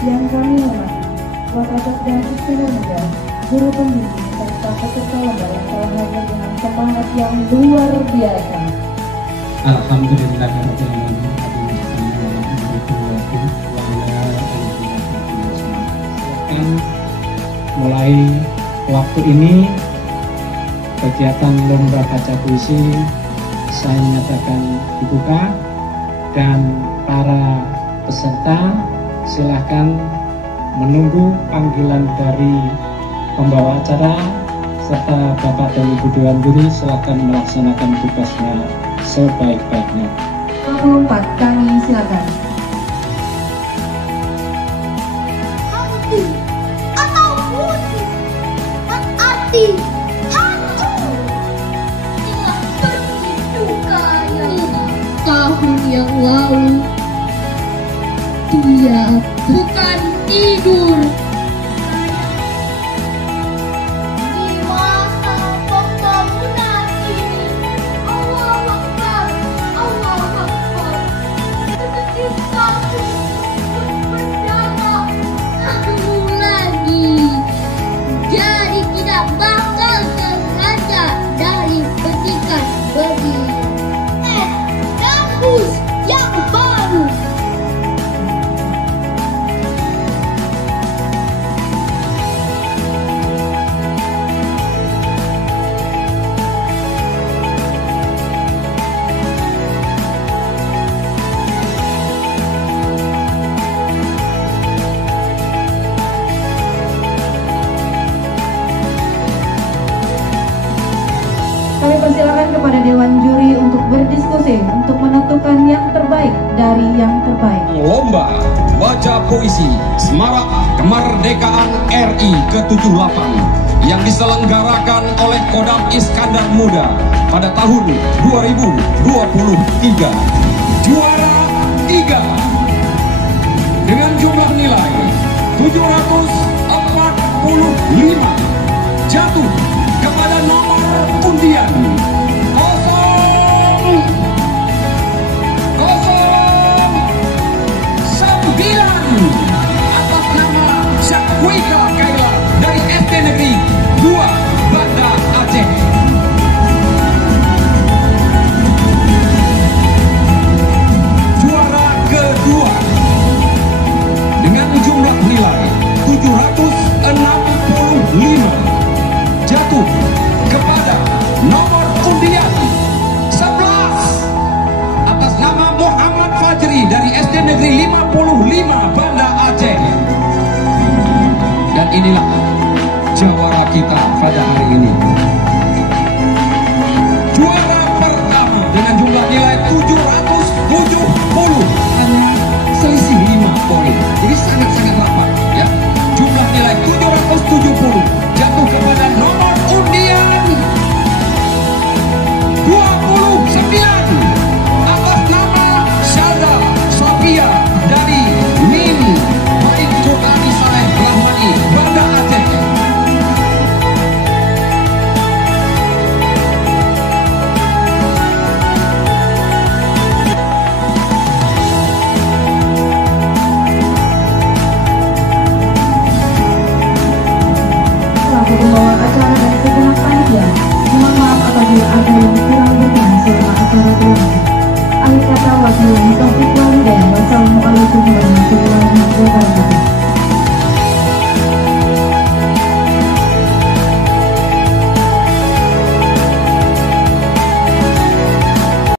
yang kami hormati, Wakajak dan Istimewa Muda, guru pembimbing serta peserta lomba yang telah hadir dengan semangat yang luar biasa. Alhamdulillah mulai waktu ini kegiatan lomba baca puisi saya nyatakan dibuka dan para peserta silakan menunggu panggilan dari pembawa acara serta Bapak dan Ibu Dewan Juri silakan melaksanakan tugasnya sebaik-baiknya. 24 kami silakan. Hati atau putih hati hantu telah begitu kaya tahun yang lalu. Dia bukan tidur di masa pembangunan ini. Allah Akbar, Allah Akbar. Kita berdama satu lagi. Jadi kita bakal sengaja dari petikan begini. Kampus yang baru. Kami persilakan kepada Dewan Juri untuk berdiskusi untuk menentukan yang terbaik dari yang terbaik. Lomba Baca Puisi Semarak Kemerdekaan RI ke-78 yang diselenggarakan oleh Kodam Iskandar Muda pada tahun 2023. Juara 3 dengan jumlah nilai 745 jatuh kepada nomor undian 009 atas nama Syakwika Kaila dari SD Negeri 2 Banda Aceh. Juara kedua dengan jumlah nilai 765 jatuh kepada nomor undian 11 atas nama Muhammad Fajri dari SD Negeri 55 Banda Aceh. Dan inilah jawara kita pada hari ini. Juara pertama dengan jumlah nilai 770, hanya selisih 5 poin. Jadi sangat-sangat rapat ya. Jumlah nilai 770 jatuh kepada nomor undian 29 atas nama Syada Sofia dari Min Baik Qurani Saleh Rahmani Banda Aceh. Selaku pembawa acara dan segenap panitia, mohon maaf apabila ada yang kurang berkenan selama acara berlangsung. Akhir kata wabillahi taufiq.